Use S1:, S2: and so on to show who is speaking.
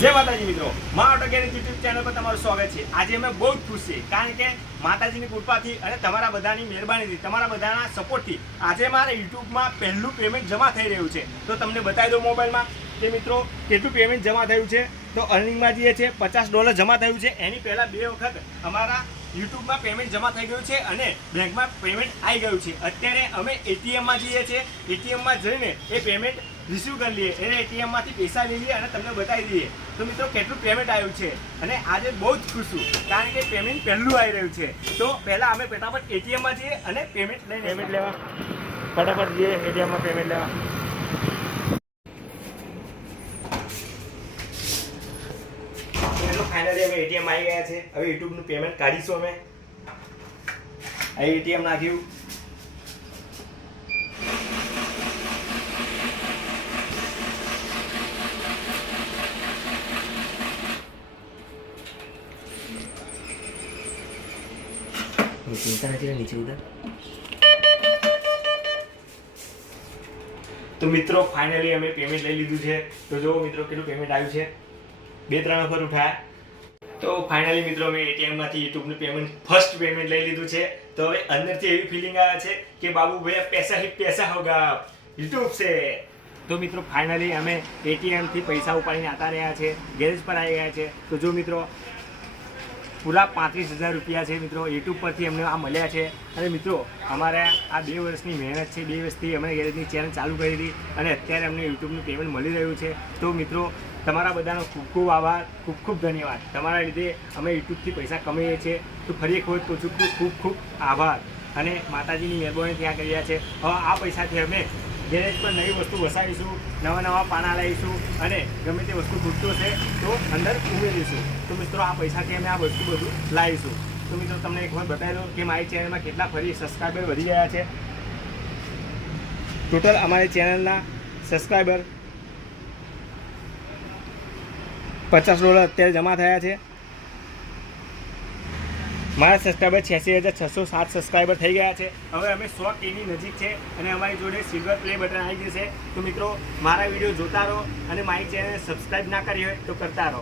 S1: જય માતાજી મિત્રો. મા ઓટોગેનિક યુટ્યુબ ચેનલ પર તમારું સ્વાગત છે. આજે અમે બહુ જ ખુશ છીએ, કારણ કે માતાજીની કૃપાથી અને તમારા બધાની મહેરબાનીથી, તમારા બધાના સપોર્ટથી આજે મારા યુટ્યુબમાં પહેલું પેમેન્ટ જમા થઈ રહ્યું છે. તો તમને બતાવી દો મોબાઈલમાં કે મિત્રો, કેટલું પેમેન્ટ જમા થયું છે? તો અર્નિંગમાં જે છે, પચાસ ડોલર જમા થયું છે. એની પહેલાં બે વખત અમારા યુટ્યુબમાં પેમેન્ટ જમા થઈ ગયું છે અને બેંકમાં પેમેન્ટ આવી ગયું છે. અત્યારે અમે એટીએમમાં જઈએ છીએ. એટીએમમાં જઈને એ પેમેન્ટ રિસીવ કરી લઈએ. એને એટીએમમાંથી પૈસા લઈ લઈએ અને તમને બતાવી દઈએ. તો મિત્રો કેટલું પેમેન્ટ આવ્યું છે? અને આજે બહુ જ ખુશ છું કારણ કે પેમેન્ટ પહેલું આવી રહ્યું છે. તો પહેલાં અમે ફટાફટ એટીએમમાં જઈએ અને પેમેન્ટ લઈને પેમેન્ટ લેવા. ફટાફટ જઈએ એટીએમમાં પેમેન્ટ લેવા. ફાઇનલી અમે એટીએમ આવી ગયા છે. હવે યુટ્યુબનું પેમેન્ટ કાઢીશું અમે. અહીં એટીએમ નાખ્યું. ચિંતા નથી નીચે ઉધર તો મિત્રો ફાઇનલી અમે પેમેન્ટ લઈ લીધું છે. તો જો મિત્રો, કેટલું પેમેન્ટ આવ્યું છે. બે, ત્રણ વખત ઉઠાયા. તો ફાઇનલી મિત્રો, અમે એટીએમમાંથી યુટ્યુબનું પેમેન્ટ ફર્સ્ટ પેમેન્ટ લઈ લીધું છે. તો હવે અંદરથી એવી ફિલિંગ આવે છે કે બાબુ ભૈયા, પૈસા હી પૈસા હોગા યુટ્યુબ છે તો મિત્રો ફાઇનલી અમે એટીએમથી પૈસા ઉપાડીને આતા રહ્યા છે. ગેરેજ પર આવી ગયા છે. તો જો મિત્રો પૂરા પાંત્રીસ હજાર રૂપિયા છે મિત્રો. યુટ્યુબ પરથી અમને આ મળ્યા છે. અને મિત્રો, અમારે આ બે વર્ષની મહેનત છે. બે વર્ષથી અમે ગેરેજની ચેનલ ચાલુ કરી હતી અને અત્યારે અમને યુટ્યુબનું પેમેન્ટ મળી રહ્યું છે. તો મિત્રો, તમારા બધાનો ખૂબ ખૂબ આભાર. ખૂબ ખૂબ ધન્યવાદ. તમારા લીધે અમે યુટ્યુબથી પૈસા કમાઈએ છીએ. તો ફરી એક વખત તો છું, ખૂબ ખૂબ આભાર. અને માતાજીની મહેરબાનીથી ત્યાં કર્યા છે. હવે આ પૈસાથી અમે ગેરેજ પર નવી વસ્તુ વસાવીશું, નવા નવા પાના લાવીશું અને ગમે તે વસ્તુ તૂટતું છે તો અંદર ઉમેરીશું. તો મિત્રો આ પૈસાથી અમે આ વસ્તુ બધું લાવીશું. તો મિત્રો તમને એક વખત બતાવી દઉં કે મારી ચેનલમાં કેટલા ફરી સબસ્ક્રાઈબર વધી ગયા છે. ટોટલ અમારી ચેનલના સબસ્ક્રાઈબર પચાસ ડોલર અત્યારે જમા થયા છે. મારા સબસ્ક્રાઈબર છ્યાસી હજાર છસો સાત સબસ્ક્રાઈબર થઈ ગયા છે. હવે અમે સો કેની નજીક છે અને અમારી જોડે સિલ્વર પ્લે બટન આવી જશે. તો મિત્રો, મારા વીડિયો જોતા રહો અને મારી ચેનલ સબસ્ક્રાઈબ ના કરી હોય તો કરતા રહો.